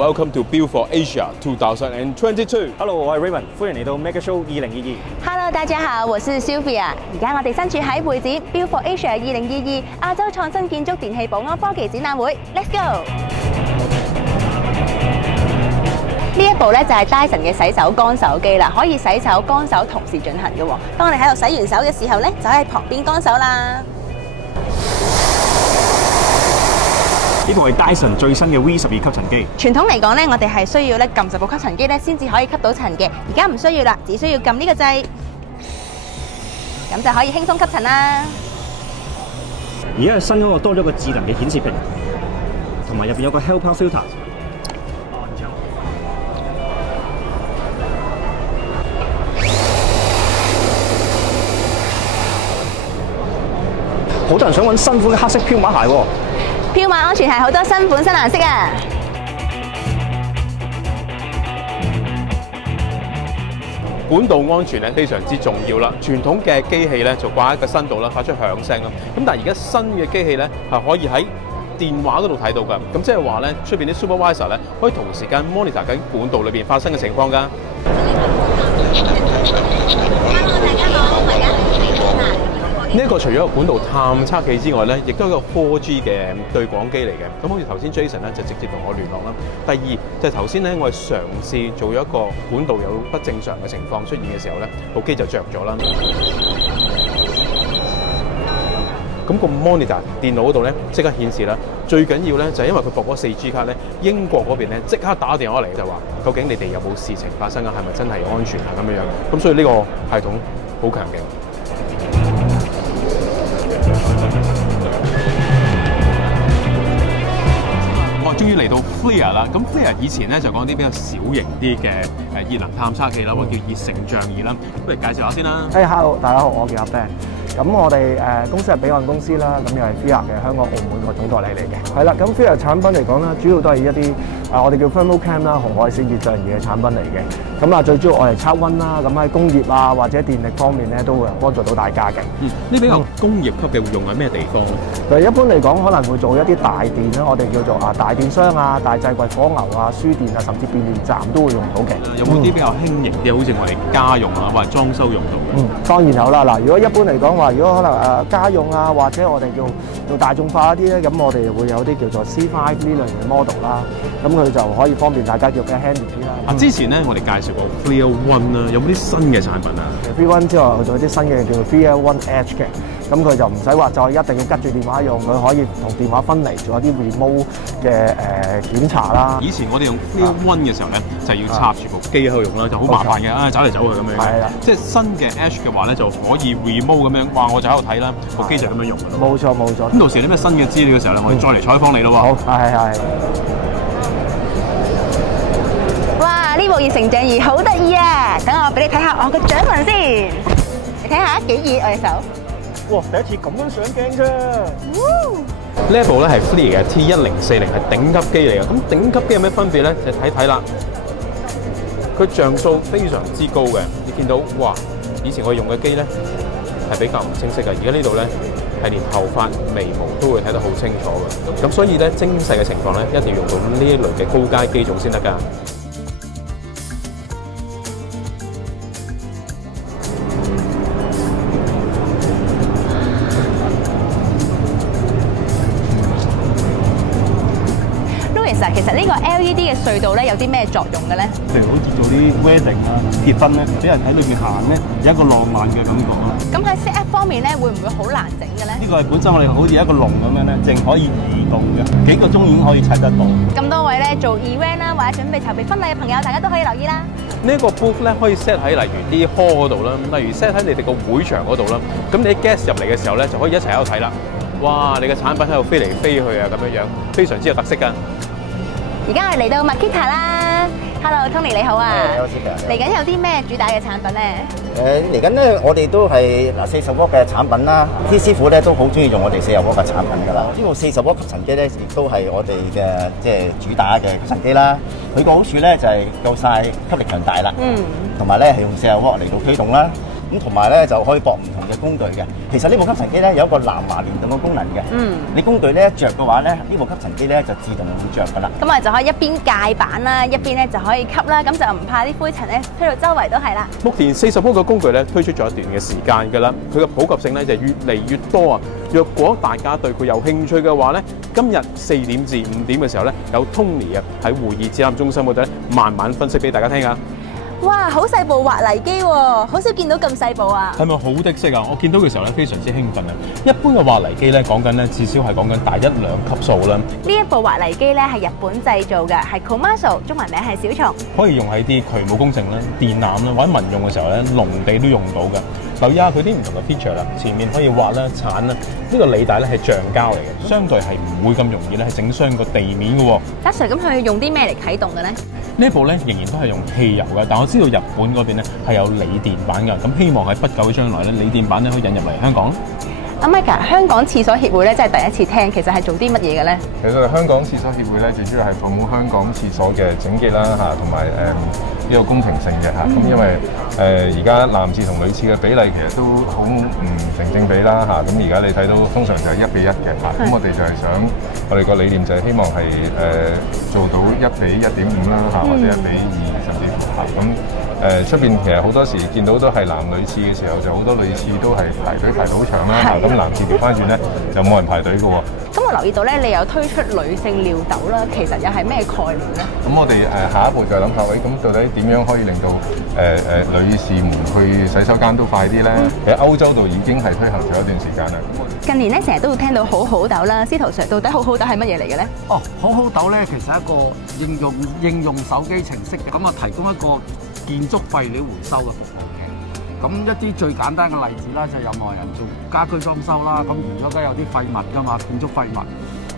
welcome to Build for Asia 2022。Hello， 我係 Raymond， 歡迎嚟到 Mega Show 2022。Hello， 大家好，我是 Sylvia。而家我哋身處喺會展 Build for Asia 2022亞洲創新建築電氣保安科技展覽會 ，Let's go！ 呢一部咧就係 Dyson 嘅洗手乾手機啦，可以洗手乾手同時進行嘅喎。當你喺度洗完手嘅時候咧，就喺旁邊乾手啦。呢部係 Dyson 最新嘅 V12吸塵機。傳統嚟講咧，我哋係需要咧撳10部吸塵機咧先至可以吸到塵嘅。而家唔需要啦，只需要撳呢個掣，咁就可以輕鬆吸塵啦。而家新嗰個多咗個智能嘅顯示屏，同埋入邊有個 HEPA filter。好多人想揾新款嘅黑色飄馬鞋喎。飄馬安全係好多新款新顏色啊！管道安全咧非常之重要啦。傳統嘅機器咧就掛喺個身度啦，發出響聲啦。咁但係而家新嘅機器咧係可以喺電話嗰度睇到㗎。咁即係話咧出邊啲 supervisor 咧可以同時間 monitor 緊管道裏邊發生嘅情況㗎。呢一個除咗個管道探測器之外咧，亦都係一個 4G 嘅對講機嚟嘅。咁好似頭先 Jason 咧就直接同我聯絡啦。第二就係頭先咧，我係嘗試做咗一個管道有不正常嘅情況出現嘅時候咧，部機就着咗啦。咁個 monitor 電腦嗰度咧即刻顯示啦。最緊要咧就係因為佢駁咗4G 卡咧，英國嗰邊咧即刻打電話嚟就話，究竟你哋有冇事情發生啊？係咪真係安全啊？咁樣樣。咁所以呢個系統好強勁。終於嚟到 FLIR 啦，咁 FLIR 以前咧就講啲比較小型啲嘅熱能探測器啦，或者叫熱成像儀啦，不如介紹下先啦。Hello， 大家好，我叫阿 Ben。咁我哋公司係彼岸公司啦，咁又係 FLIR 嘅香港、澳門個總代理嚟嘅。係啦，咁 FLIR 產品嚟講咧，主要都係一啲我哋叫 thermal cam 啦，紅外線熱像儀嘅產品嚟嘅。咁啊，最主要我哋測溫啦，咁喺工業啊或者電力方面咧，都會幫助到大家嘅。呢比較工業級嘅會用喺咩地方咧？一般嚟講，可能會做一啲大電啦，我哋叫做大電箱啊、大製櫃火牛啊、輸電啊，甚至變電站都會用到嘅。有冇啲比較輕型嘅，好似我哋家用啊或者裝修用到嘅？當然有啦。嗱，如果一般嚟講話，如果可能家用啊，或者我哋叫做大眾化一啲咧，咁我哋會有啲叫做 C5 呢類型嘅 model 啦，咁佢就可以方便大家叫比較 handy 啲啦。之前咧我哋介紹過 FLIR One 啦，有冇啲新嘅產品啊？FLIR One 之外，仲有啲新嘅叫做 FLIR One Edge 嘅，咁佢就唔使話再一定要吉住電話用，佢可以同電話分離，做一啲 remote 嘅檢查啦。以前我哋用 FLIR One 嘅時候咧，就要插住部機去用啦，就好麻煩嘅，走嚟走去咁樣。係啦，即係新嘅 Edge 嘅話咧，就可以 remote 咁樣，哇！我就喺度睇啦，部機就咁樣用㗎啦。冇錯冇錯。咁到時有啲咩新嘅資料嘅時候咧，我哋再嚟採訪你咯喎。好，係。哇！呢部熱成像儀好得意啊！等我俾你睇下我個掌紋先，你睇下幾熱我隻手。哇！第一次咁樣上鏡啫。呢一部咧係 FLIR 嘅 T1040，係頂級機嚟嘅。咁頂級機有咩分別咧？就睇睇啦。佢像素非常之高嘅，你見到哇！以前我用嘅機咧係比較唔清晰嘅，而家呢度咧係連頭髮、眉毛都會睇得好清楚嘅。咁所以咧精細嘅情況咧，一定要用到呢一類嘅高階機種先得㗎。其實呢個 LED 嘅隧道咧有啲咩作用嘅咧？譬如好似做啲 wedding 啊、結婚咧，俾人喺裏面行咧，有一個浪漫嘅感覺咯。咁喺 set up 方面咧，會唔會好難整嘅咧？呢個係本身我哋好似一個籠咁樣咧，淨可以移動嘅，幾個鐘已經可以砌得到。咁多位咧做 event 啦，或者準備籌備婚禮嘅朋友，大家都可以留意啦。呢個 booth 咧可以 set 喺例如啲 hall 嗰度啦，例如 set 喺你哋個會場嗰度啦。咁你啲 guest 入嚟嘅時候咧，就可以一齊喺度睇啦。哇！你嘅產品喺度飛嚟飛去啊，咁樣樣非常之有特色㗎。而家我哋嚟到 Makita 啦 ，Hello Tony 你好啊！你好 Sylvia。嚟緊有啲咩主打嘅產品咧？嚟緊咧，我哋都係40W嘅產品啦。啲師傅咧都好中意用我哋40W嘅產品㗎啦。呢部40W吸塵機咧，亦都係我哋嘅即係主打嘅吸塵機啦。佢個好處咧就係夠晒吸力強大啦，同埋咧係用40W嚟到驅動啦。咁同埋咧就可以駁唔同嘅工具嘅。其實呢部吸塵機咧有一個藍牙聯動嘅功能嘅。你工具咧一着嘅話咧，呢部吸塵機咧就自動會着㗎啦。咁我哋就可以一邊界板啦，一邊咧就可以吸啦，咁就唔怕啲灰塵咧吹到周圍都係啦。目前40伏嘅工具咧推出咗一段嘅時間㗎啦，佢嘅普及性咧就越嚟越多啊！若果大家對佢有興趣嘅話咧，今日4點至5點嘅時候咧，有 Tony 啊喺會議展覽中心嗰度咧，慢慢分析俾大家聽啊！哇，好細部滑泥機喎，好少見到咁細部啊！係咪好的色啊？我見到嘅時候咧，非常之興奮啊！一般嘅滑泥機咧，講緊咧至少係講緊大1、2級數啦。呢一部滑泥機咧係日本製造嘅，係 Komatsu， 中文名係小松。可以用喺啲渠務工程啦、電纜啦或者民用嘅時候咧，農地都用到嘅。留意下佢啲唔同嘅 feature 啦，前面可以挖啦、鏟啦，呢個履帶咧係橡膠嚟嘅，相對係唔會咁容易咧係整傷個地面嘅喎。阿 Sir， 咁佢用啲咩嚟啟動嘅咧？呢一部咧仍然都係用汽油嘅，但我知道日本嗰邊咧係有鋰電版嘅，咁希望喺不久嘅將來咧，鋰電版咧可以引入嚟香港。阿 Mike， 香港廁所協會咧真係第一次聽，其實係做啲乜嘢嘅咧？其實香港廁所協會咧，最主要係服務香港廁所嘅整潔啦嚇，同埋呢個公平性嘅嚇。咁因為而家男廁同女廁嘅比例其實都好唔成正比啦嚇。咁而家你睇到通常就係1比1嘅嚇。咁我哋就係想，我哋個理念就係希望係做到1比1.5啦嚇，或者1比2甚至乎嚇。咁出邊其實好多時見到都係男女廁嘅時候，就好多女廁都係排隊排到好長啦。咁男廁調翻轉咧，就冇人排隊嘅喎。咁我留意到咧，你有推出女性尿斗啦，其實又係咩概念咧？咁我哋下一步就諗下，喂，咁到底點樣可以令到女士們去洗手間都快啲咧？其實歐洲度已經係推行咗一段時間啦。近年咧成日都會聽到好好斗啦，司徒 Sir， 到底好好斗係乜嘢嚟嘅咧？哦，好好斗咧，其實係一個應用手機程式嘅，咁啊提供一個建築廢料回收嘅服務嘅。咁一啲最簡單嘅例子啦，就係任何人做家居裝修啦，咁完咗梗有啲廢物㗎嘛，建築廢物。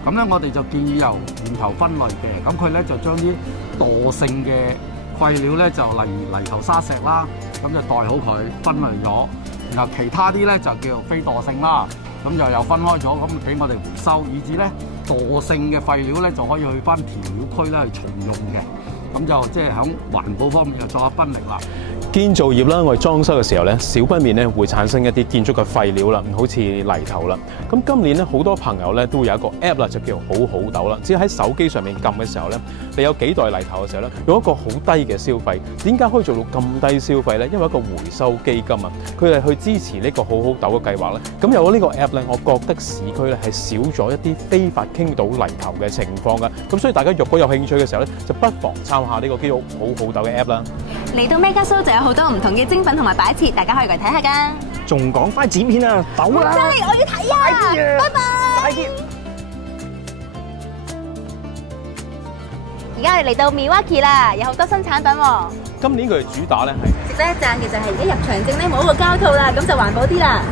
咁咧我哋就建議由源頭分類嘅，咁佢咧就將啲惰性嘅廢料咧，就例如泥頭沙石啦，咁就袋好佢分類咗，然後其他啲咧就叫做非惰性啦，咁就又分開咗，咁俾我哋回收，以至咧惰性嘅廢料咧就可以去翻填料區咧去重用嘅。咁就即係喺環保方面就作一分力啦。建造業啦，我哋裝修嘅時候咧，少不免咧會產生一啲建築嘅廢料啦，好似泥頭啦。咁今年咧好多朋友咧都會有一個 app 啦，就叫好好斗啦。只要喺手機上面撳嘅時候咧，你有幾袋泥頭嘅時候咧，用一個好低嘅消費。點解可以做到咁低消費咧？因為一個回收基金啊，佢係去支持呢個好好斗嘅計劃咧。咁有咗呢個 app 咧，我覺得市區咧係少咗一啲非法傾倒泥頭嘅情況噶。咁所以大家若果有興趣嘅時候咧，就不妨參考呢個叫好好斗嘅 app 啦。嚟到 Mega Show 就有好多唔同嘅精品同埋擺設，大家可以嚟睇下㗎。仲講翻剪片啊，抖啦！真係，我要睇啊！拜拜。快啲！而家我哋嚟到 Milwaukee 啦，有好多新產品喎。今年佢哋主打咧係值得一讚嘅就係而家入場證咧冇一個膠套啦，咁就環保啲啦。